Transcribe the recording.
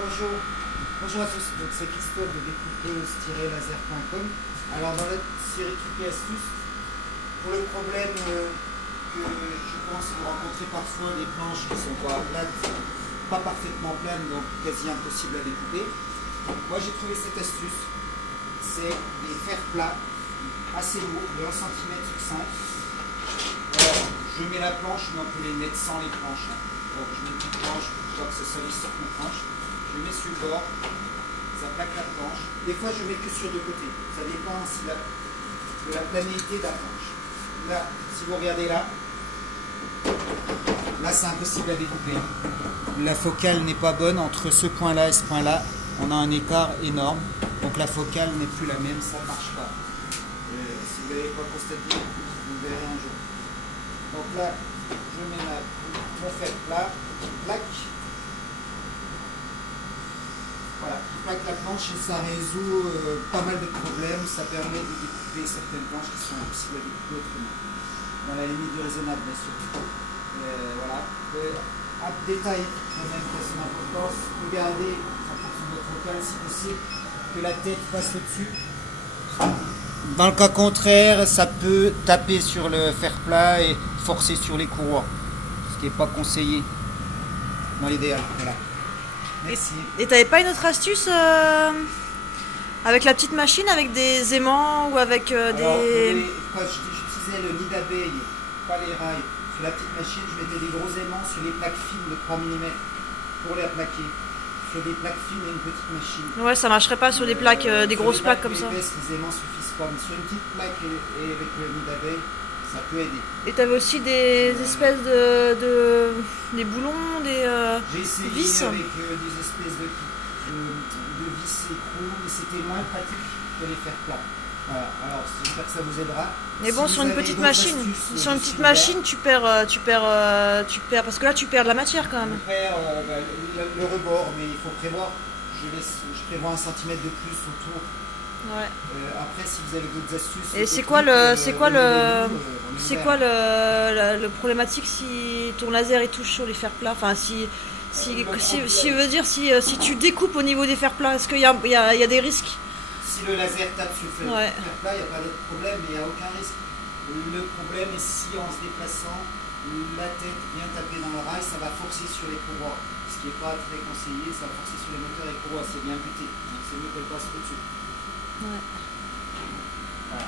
Bonjour, bonjour à tous, donc c'est Christophe de découpeuse-laser.com. Alors dans notre série trucs et astuces, pour le problème que je pense vous rencontrez parfois des planches qui sont pas plates, pas parfaitement planes, donc quasi impossible à découper. Moi j'ai trouvé cette astuce, c'est des fers plats assez lourds, de 1 cm sur 5. Alors je mets la planche, mais on peut les mettre sans les planches. Donc je mets une petite planche pour que ça salisse sur ma planche. Je mets sur le bord, ça plaque la planche. Des fois je mets que sur deux côtés, ça dépend aussi de la planéité de la planche. Là, si vous regardez là c'est impossible à découper. La focale n'est pas bonne, entre ce point-là et ce point-là, on a un écart énorme. Donc la focale n'est plus la même, ça ne marche pas. Si vous n'avez pas constaté, vous verrez un jour. Donc là, je mets mon fer plat, plaque. Voilà, je plaque la planche et ça résout pas mal de problèmes. Ça permet de découper certaines planches qui sont impossibles à découper autrement. Dans la limite du raisonnable, bien sûr. Voilà. Un détail quand même qui a son importance, regardez en fonction de votre focale si possible que la tête passe au-dessus. Dans le cas contraire, ça peut taper sur le fer plat et forcer sur les courroies, ce qui n'est pas conseillé dans l'idéal. Voilà. Merci. Et t'avais pas une autre astuce avec la petite machine, avec des aimants ou avec Alors, des... quand j'utilisais le nid d'abeille, pas les rails, sur la petite machine, je mettais des gros aimants sur les plaques fines de 3 mm pour les plaquer. Sur des plaques fines et une petite machine. Ouais, ça marcherait pas sur des plaques, des grosses plaques comme ça. Épaisses, les aimants suffisent pas, mais sur une petite plaque et avec le nid d'abeille, ça peut aider. Et t'avais aussi des espèces des boulons, des J'ai essayé vis. avec des espèces de vis écrous, mais c'était moins pratique que les fers plats. Voilà, alors j'espère que ça vous aidera. Mais bon, Si sur vous une avez petite d'autres machine, astuces, sur une je petite suis machine, tu perds, parce que là tu perds de la matière quand ouvert. même. On perd le rebord, mais il faut prévoir. Je prévois 1 cm de plus autour. Ouais. Après, si vous avez d'autres astuces. Et c'est quoi le problématique si ton laser il touche sur les fers plats, enfin si veut dire si tu découpes au niveau des fers plats, est-ce qu'il y a des risques? Si le laser tape sur le fer Ouais. plat, il n'y a pas de problème, mais il n'y a aucun risque. Le problème est si en se déplaçant, la tête vient taper dans le rail, ça va forcer sur les courroies. Ce qui n'est pas très conseillé, ça va forcer sur les moteurs et les courroies, c'est bien buté. Donc c'est mieux qu'elle passe au-dessus. Ouais. Voilà.